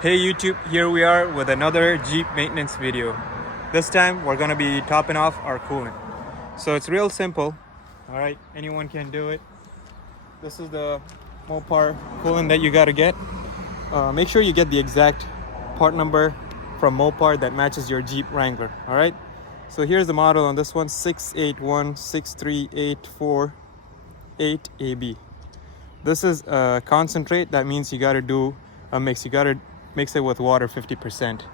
Hey YouTube, here we are with another Jeep maintenance video. This time we're gonna be topping off our coolant. So it's real simple, all right? Anyone can do it. This is the Mopar coolant that you gotta get. Make sure you get the exact part number from Mopar that matches your Jeep Wrangler, all right? So here's the model on this one, 681638488AB. This is a concentrate. That means you gotta do a mix. You gotta mix it with water 50%.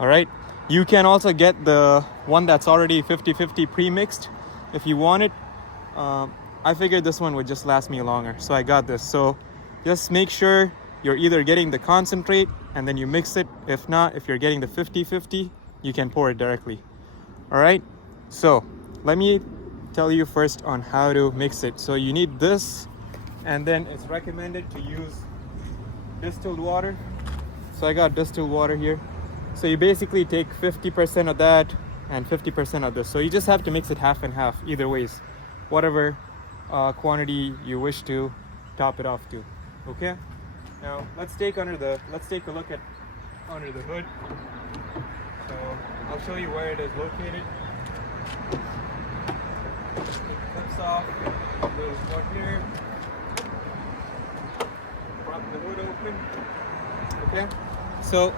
All right. You can also get the one that's already 50-50 pre-mixed if you want it. I figured this one would just last me longer, so I got this. So just make sure you're either getting the concentrate and then you mix it. If not, if you're getting the 50-50, you can pour it directly. All right. So let me tell you first on how to mix it. So you need this, and then it's recommended to use distilled water. So I got distilled water here. So you basically take 50% of that and 50% of this. So you just have to mix it half and half, either ways, whatever quantity you wish to top it off to. Okay. Now let's take a look at under the hood. So I'll show you where it is located. Take the clips off. There's one here. Prop the hood open. Okay, so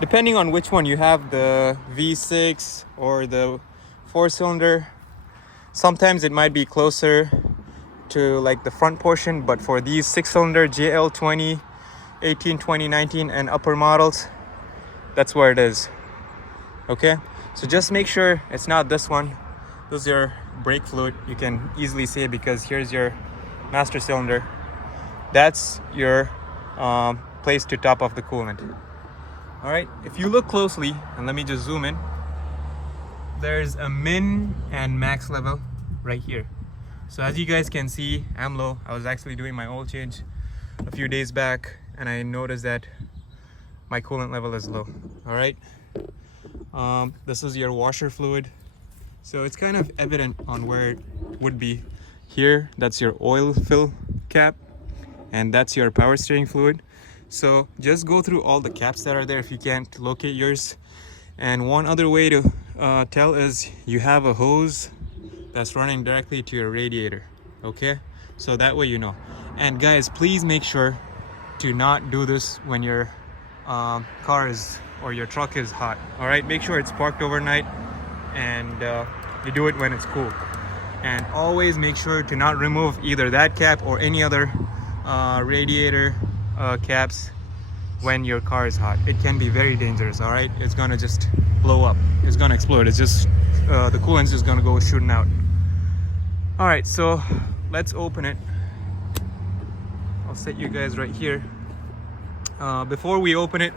depending on which one you have, the V6 or the 4-cylinder, sometimes it might be closer to like the front portion, but for these 6-cylinder JL20, 18, 20, 19 and upper models, that's where it is. Okay, so just make sure it's not this one. This is your brake fluid. You can easily see it because here's your master cylinder. That's your place to top off the coolant. All right, if you look closely, and let me just zoom in, there's a min and max level right here. So as you guys can see, I'm low. I was actually doing my oil change a few days back and I noticed that my coolant level is low. All right, this is your washer fluid. So it's kind of evident on where it would be. Here, that's your oil fill cap, and that's your power steering fluid. So just go through all the caps that are there if you can't locate yours. And one other way to tell is you have a hose that's running directly to your radiator. Okay, so that way you know. And guys, please make sure to not do this when your car is or your truck is hot. All right, make sure it's parked overnight and you do it when it's cool. And always make sure to not remove either that cap or any other radiator caps when your car is hot. It can be very dangerous. All right, it's gonna just blow up, it's gonna explode. It's just the coolant's just gonna go shooting out. All right, so let's open it. I'll set you guys right here. Before we open it,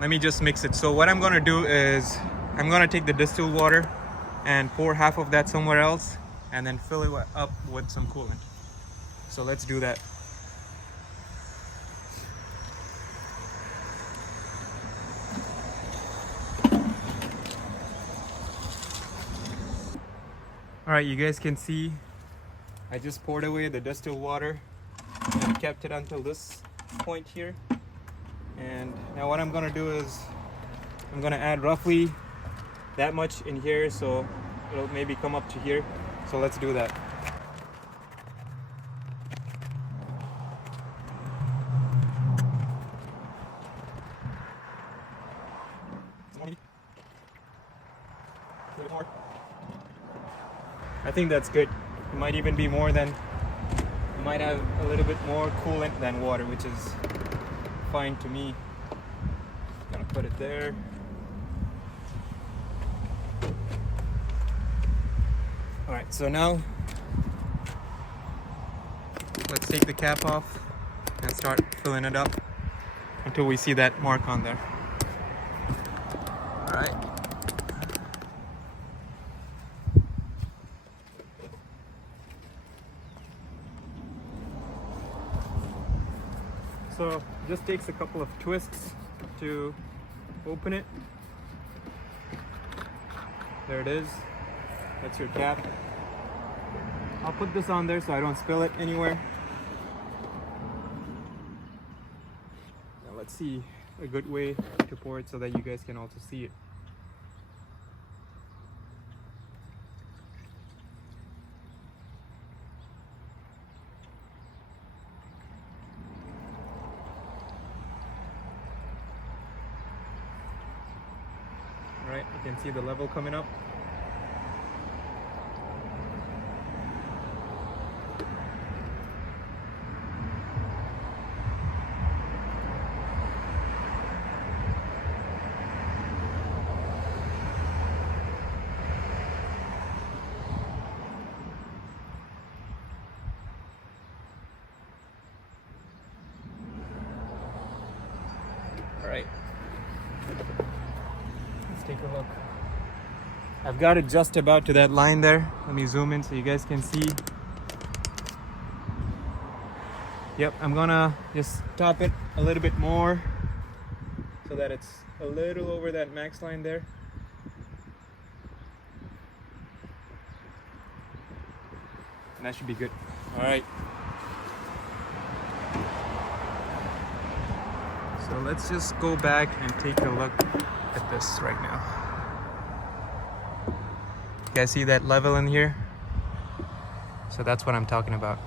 let me just mix it. So what I'm gonna do is I'm gonna take the distilled water and pour half of that somewhere else and then fill it up with some coolant. So let's do that. All right, you guys can see I just poured away the distilled water and kept it until this point here. And now what I'm gonna do is I'm gonna add roughly that much in here, so it'll maybe come up to here. So let's do that. I think that's good. It might even be more than, you might have a little bit more coolant than water, which is fine to me. Gonna put it there. All right, so now let's take the cap off and start filling it up until we see that mark on there. All right. So just takes a couple of twists to open it. There it is. That's your cap. I'll put this on there so I don't spill it anywhere. Now let's see. a good way to pour it so that you guys can also see it. All right, you can see the level coming up. All right, let's take a look. I've got it just about to that line there. Let me zoom in so you guys can see. Yep, I'm gonna just top it a little bit more so that it's a little over that max line there. And that should be good. All right. So let's just go back and take a look at this right now. You guys see that level in here? So that's what I'm talking about.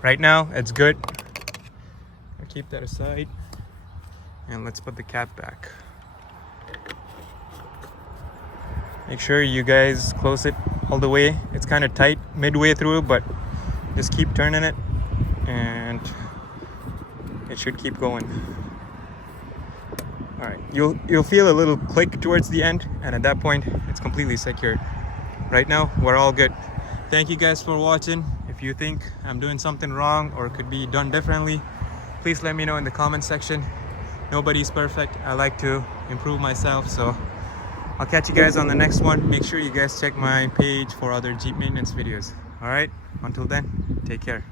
Right now, it's good. I'll keep that aside. And let's put the cap back. Make sure you guys close it all the way. It's kind of tight midway through, but just keep turning it and it should keep going. All right, you'll feel a little click towards the end, and at that point it's completely secured. Right now we're all good. Thank you guys for watching. If you think I'm doing something wrong or could be done differently, please let me know in the comment section. Nobody's perfect. I like to improve myself, so I'll catch you guys on the next one. Make sure you guys check my page for other Jeep maintenance videos. All right, until then, take care.